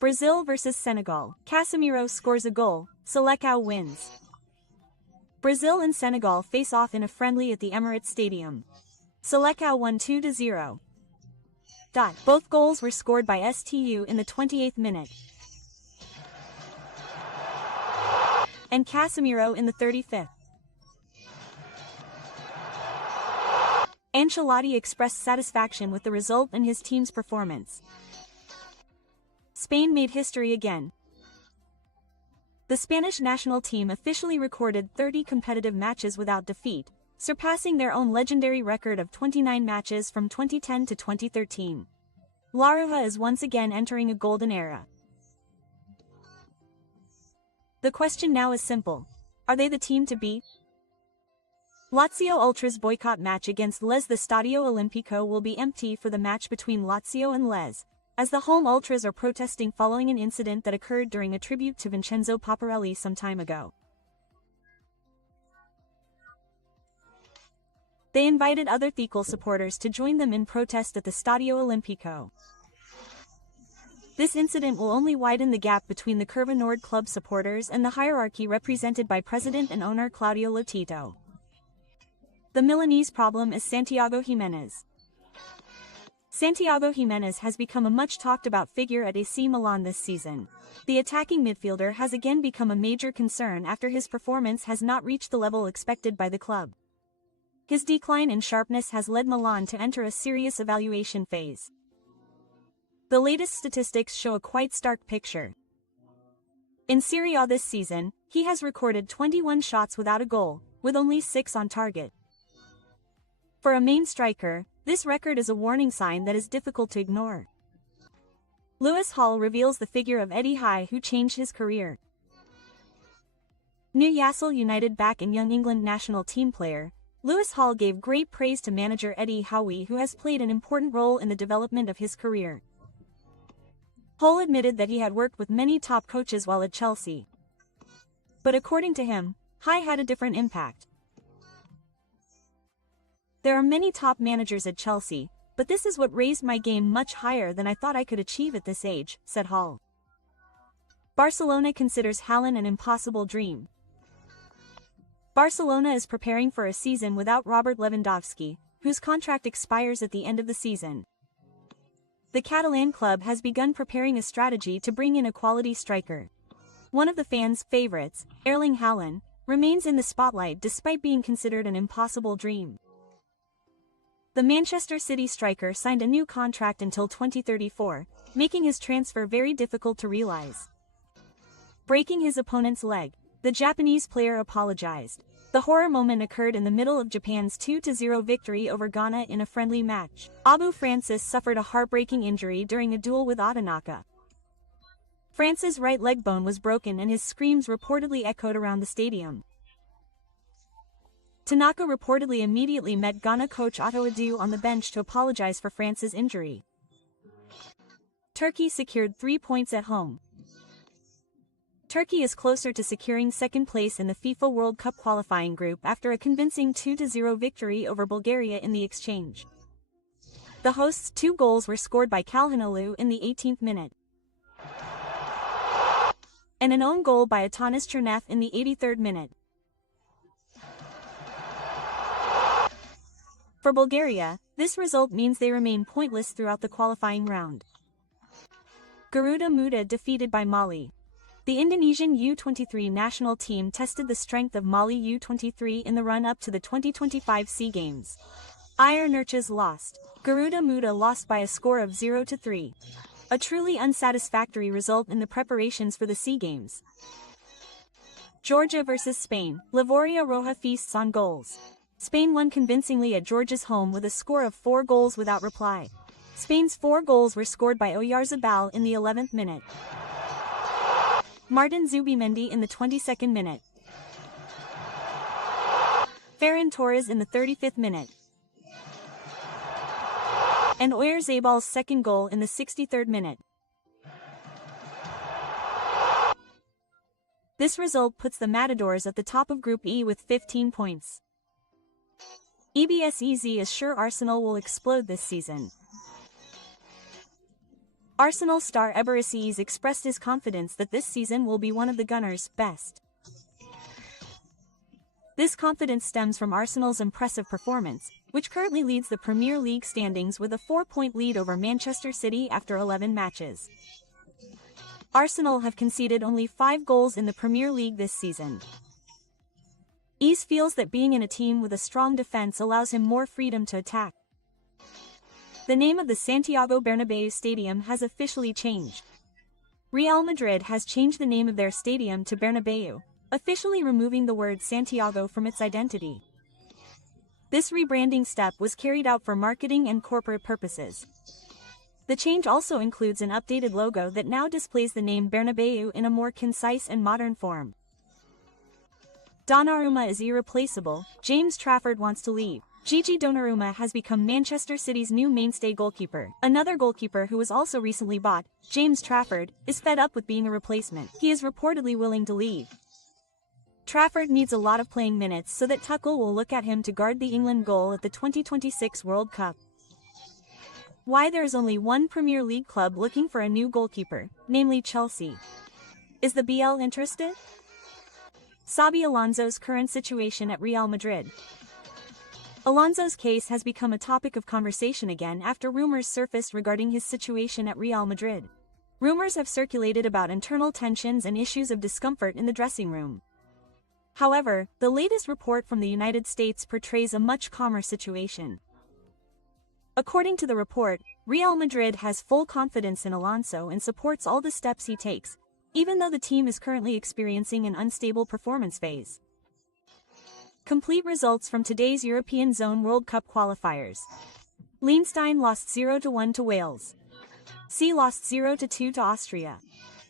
Brazil vs Senegal. Casemiro scores a goal, Selecao wins. Brazil and Senegal face off in a friendly at the Emirates Stadium. Selecao won 2-0. Both goals were scored by Stu in the 28th minute and Casemiro in the 35th. Ancelotti expressed satisfaction with the result and his team's performance. Spain made history again. The Spanish national team officially recorded 30 competitive matches without defeat, surpassing their own legendary record of 29 matches from 2010 to 2013. La Roja is once again entering a golden era. The question now is simple. Are they the team to beat? Lazio Ultras boycott match against Les. The Stadio Olimpico will be empty for the match between Lazio and Les, as the home Ultras are protesting following an incident that occurred during a tribute to Vincenzo Paparelli some time ago. They invited other Thecal supporters to join them in protest at the Stadio Olimpico. This incident will only widen the gap between the Curva Nord club supporters and the hierarchy represented by president and owner Claudio Lotito. The Milanese problem is Santiago Giménez. Santiago Giménez has become a much talked about figure at AC Milan this season. The attacking midfielder has again become a major concern after his performance has not reached the level expected by the club. His decline in sharpness has led Milan to enter a serious evaluation phase. The latest statistics show a quite stark picture. In Serie A this season, he has recorded 21 shots without a goal, with only 6 on target. For a main striker, this record is a warning sign that is difficult to ignore. Lewis Hall reveals the figure of Eddie Howe, who changed his career. Newcastle United back and young England national team player, Lewis Hall gave great praise to manager Eddie Howe, who has played an important role in the development of his career. Hall admitted that he had worked with many top coaches while at Chelsea. But according to him, Howe had a different impact. There are many top managers at Chelsea, but this is what raised my game much higher than I thought I could achieve at this age, said Hall. Barcelona considers Haaland an impossible dream. Barcelona is preparing for a season without Robert Lewandowski, whose contract expires at the end of the season. The Catalan club has begun preparing a strategy to bring in a quality striker. One of the fans' favorites, Erling Haaland, remains in the spotlight despite being considered an impossible dream. The Manchester City striker signed a new contract until 2034, making his transfer very difficult to realize. Breaking his opponent's leg, the Japanese player apologized. The horror moment occurred in the middle of Japan's 2-0 victory over Ghana in a friendly match. Abu Francis suffered a heartbreaking injury during a duel with Otanaka. Francis' right leg bone was broken and his screams reportedly echoed around the stadium. Tanaka reportedly immediately met Ghana coach Otto Addo on the bench to apologize for France's injury. Turkey secured 3 points at home. Turkey is closer to securing second place in the FIFA World Cup qualifying group after a convincing 2-0 victory over Bulgaria in the exchange. The hosts' 2 goals were scored by Calhanoglu in the 18th minute, and an own goal by Atanas Chernev in the 83rd minute. For Bulgaria, this result means they remain pointless throughout the qualifying round. Garuda Muda defeated by Mali. The Indonesian U23 national team tested the strength of Mali U23 in the run-up to the 2025 SEA Games. Air Nurchas lost. Garuda Muda lost by a score of 0-3. A truly unsatisfactory result in the preparations for the SEA Games. Georgia vs Spain. Livoria Roja feasts on goals. Spain won convincingly at Georgia's home with a score of 4 goals without reply. Spain's 4 goals were scored by Oyarzabal in the 11th minute. Martin Zubimendi in the 22nd minute. Ferran Torres in the 35th minute. And Oyarzabal's second goal in the 63rd minute. This result puts the Matadors at the top of Group E with 15 points. EBSEZ is sure Arsenal will explode this season. Arsenal star Eberechi's expressed his confidence that this season will be one of the Gunners' best. This confidence stems from Arsenal's impressive performance, which currently leads the Premier League standings with a 4-point lead over Manchester City after 11 matches. Arsenal have conceded only 5 goals in the Premier League this season. Eze feels that being in a team with a strong defense allows him more freedom to attack. The name of the Santiago Bernabéu Stadium has officially changed. Real Madrid has changed the name of their stadium to Bernabéu, officially removing the word Santiago from its identity. This rebranding step was carried out for marketing and corporate purposes. The change also includes an updated logo that now displays the name Bernabéu in a more concise and modern form. Donnarumma is irreplaceable, James Trafford wants to leave. Gigi Donnarumma has become Manchester City's new mainstay goalkeeper. Another goalkeeper who was also recently bought, James Trafford, is fed up with being a replacement. He is reportedly willing to leave. Trafford needs a lot of playing minutes so that Tuchel will look at him to guard the England goal at the 2026 World Cup. Why there is only one Premier League club looking for a new goalkeeper, namely Chelsea. Is the BL interested? Xabi Alonso's current situation at Real Madrid. Alonso's case has become a topic of conversation again after rumors surfaced regarding his situation at Real Madrid. Rumors have circulated about internal tensions and issues of discomfort in the dressing room. However, the latest report from the United States portrays a much calmer situation. According to the report, Real Madrid has full confidence in Alonso and supports all the steps he takes, even though the team is currently experiencing an unstable performance phase. Complete results from today's European Zone World Cup qualifiers. Liechtenstein lost 0-1 to Wales. C lost 0-2 to Austria.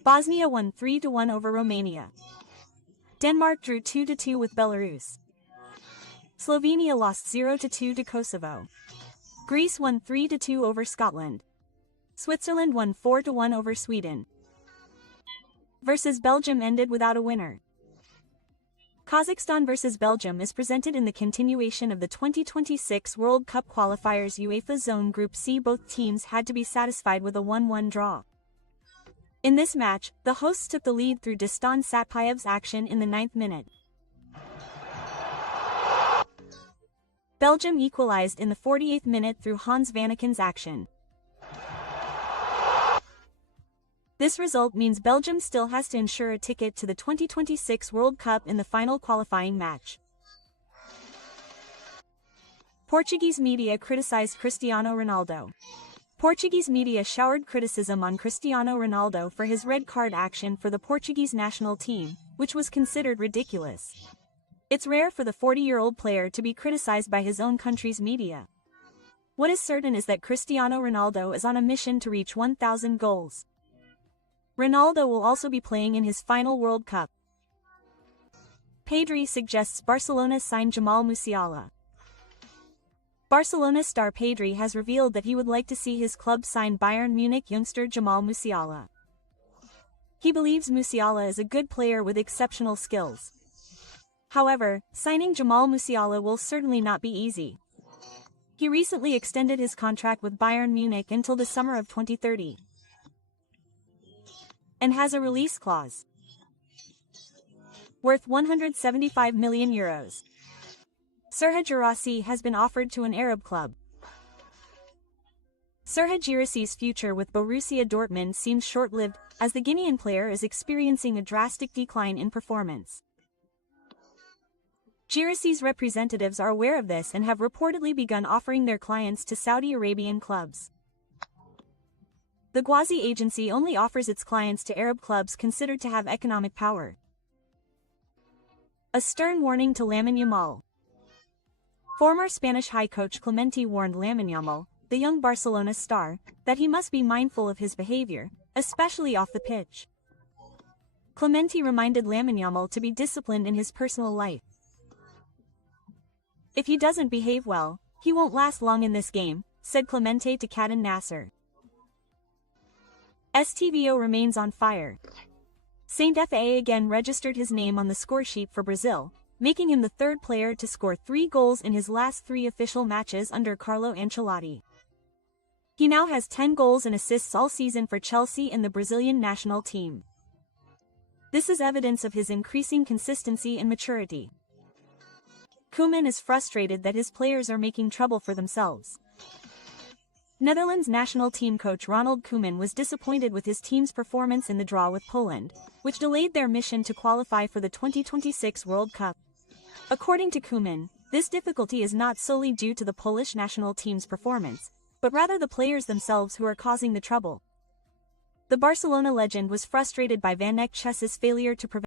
Bosnia won 3-1 over Romania. Denmark drew 2-2 with Belarus. Slovenia lost 0-2 to Kosovo. Greece won 3-2 over Scotland. Switzerland won 4-1 over Sweden. Versus Belgium ended without a winner. Kazakhstan versus Belgium is presented in the continuation of the 2026 World Cup qualifiers UEFA Zone Group C. Both teams had to be satisfied with a 1-1 draw. In this match, the hosts took the lead through Dastan Satpayev's action in the 9th minute. Belgium equalized in the 48th minute through Hans Vanneken's action. This result means Belgium still has to ensure a ticket to the 2026 World Cup in the final qualifying match. Portuguese media criticized Cristiano Ronaldo. Portuguese media showered criticism on Cristiano Ronaldo for his red card action for the Portuguese national team, which was considered ridiculous. It's rare for the 40-year-old player to be criticized by his own country's media. What is certain is that Cristiano Ronaldo is on a mission to reach 1,000 goals. Ronaldo will also be playing in his final World Cup. Pedri suggests Barcelona sign Jamal Musiala. Barcelona star Pedri has revealed that he would like to see his club sign Bayern Munich youngster Jamal Musiala. He believes Musiala is a good player with exceptional skills. However, signing Jamal Musiala will certainly not be easy. He recently extended his contract with Bayern Munich until the summer of 2030. And has a release clause worth €175 million. Serhaj Girassi has been offered to an Arab club. Serhaj Girassi's future with Borussia Dortmund seems short-lived, as the Guinean player is experiencing a drastic decline in performance. Girassi's representatives are aware of this and have reportedly begun offering their clients to Saudi Arabian clubs. The Ghazi agency only offers its clients to Arab clubs considered to have economic power. A stern warning to Lamine Yamal. Former Spanish high coach Clemente warned Lamine Yamal, the young Barcelona star, that he must be mindful of his behavior, especially off the pitch. Clemente reminded Lamine Yamal to be disciplined in his personal life. If he doesn't behave well, he won't last long in this game, said Clemente to Cadden Nasser. Estevao remains on fire. Saint Fa again registered his name on the scoresheet for Brazil, making him the third player to score 3 goals in his last 3 official matches under Carlo Ancelotti. He now has 10 goals and assists all season for Chelsea and the Brazilian national team. This is evidence of his increasing consistency and maturity. Koeman is frustrated that his players are making trouble for themselves. Netherlands national team coach Ronald Koeman was disappointed with his team's performance in the draw with Poland, which delayed their mission to qualify for the 2026 World Cup. According to Koeman, this difficulty is not solely due to the Polish national team's performance, but rather the players themselves who are causing the trouble. The Barcelona legend was frustrated by Van Neck's failure to prevent